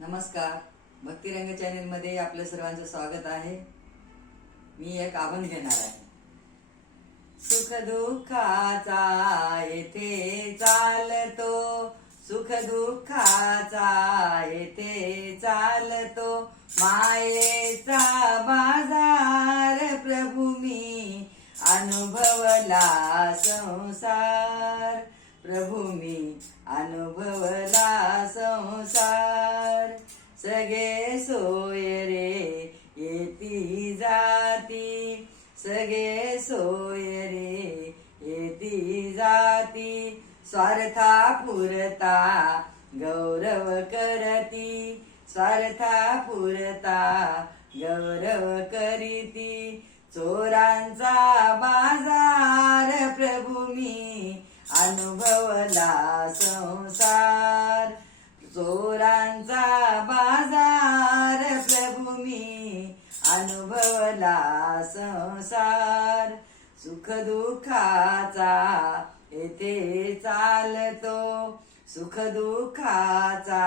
नमस्कार. भक्तिरंग चॅनल मध्ये आपल्या सर्वांचं स्वागत आहे. मी एक अभंग घेणार आहे. सुख दुःखाचा येथे चालतो, सुख दुःखाचा येथे चालतो, मायेचा बाजार प्रभू मी अनुभवला संसार, प्रभू मी अनुभवला संसार. सगळे सोय रे येती जाती, सगळे सोय रे येती जाती, स्वार्था पुरता गौरव करती, स्वार्था पुरता गौरव करीती. चोरांचा बाजार प्रभू मी अनुभवला संसार, चोरांचा बाजार प्रभू मी अनुभवला संसार. सुख दुःखाचा येथे चालतो, सुख दुःखाचा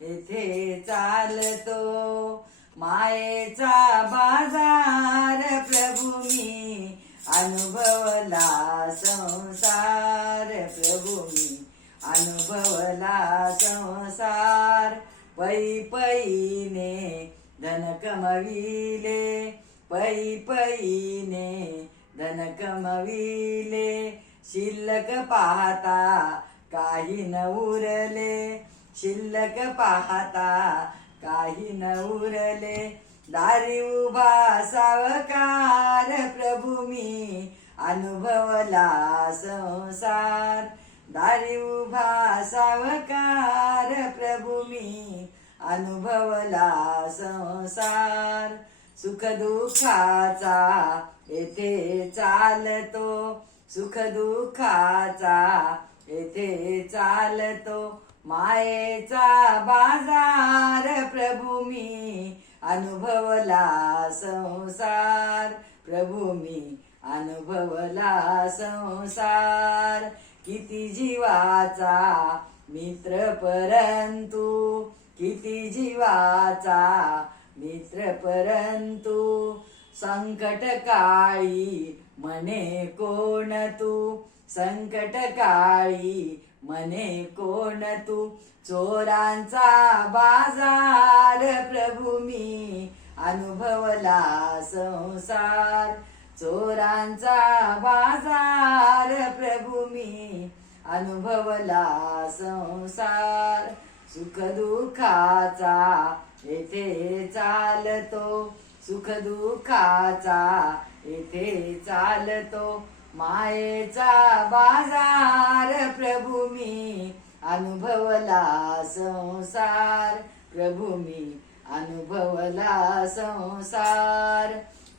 येथे चालतो, मायेचा बाजार प्रभू मी अनुभवला संसार, प्रभू मी अनुभवला संसार. पै पैने धन कमविले, पै पैने धन कमविले, शिल्लक पाहता काही न उरले, शिल्लक पाहता काही न उरले. दारी उभा सावकार प्रभू मी अनुभवला संसार, दारी उभा सावकार प्रभू मी अनुभवला संसार. सुख दुःखाचा येथे चालतो, सुख दुःखाचा येथे चालतो, मायेचा बाजार प्रभू मी अनुभवला संसार, प्रभू मी अनुभवला संसार. किती जीवाचा मित्र परंतु, किती जीवाचा मित्र परंतु, संकट काळी म्हणे कोण तू, संकट काळी म्हणे कोण तू. चोरांचा बाजार प्रभू मी अनुभवला संसार, चोरांचा बाजार प्रभू मी अनुभवला संसार. सुख दुःखाचा येथे चालतो, सुख दुःखाचा येथे चालतो, मायेचा बाजार प्रभू मी अनुभवला संसार, प्रभू मी अनुभवला संसार.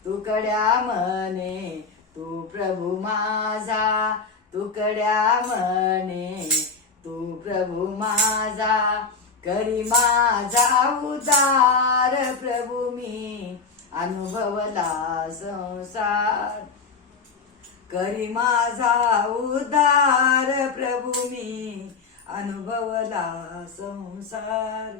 तुकड्या म्हणे तू प्रभू माझा, तुकड्या म्हणे तू प्रभू माझा, करी माझा उद्धार प्रभू मी अनुभवला संसार, करी माझा उद्धार प्रभू मी अनुभवला संसार.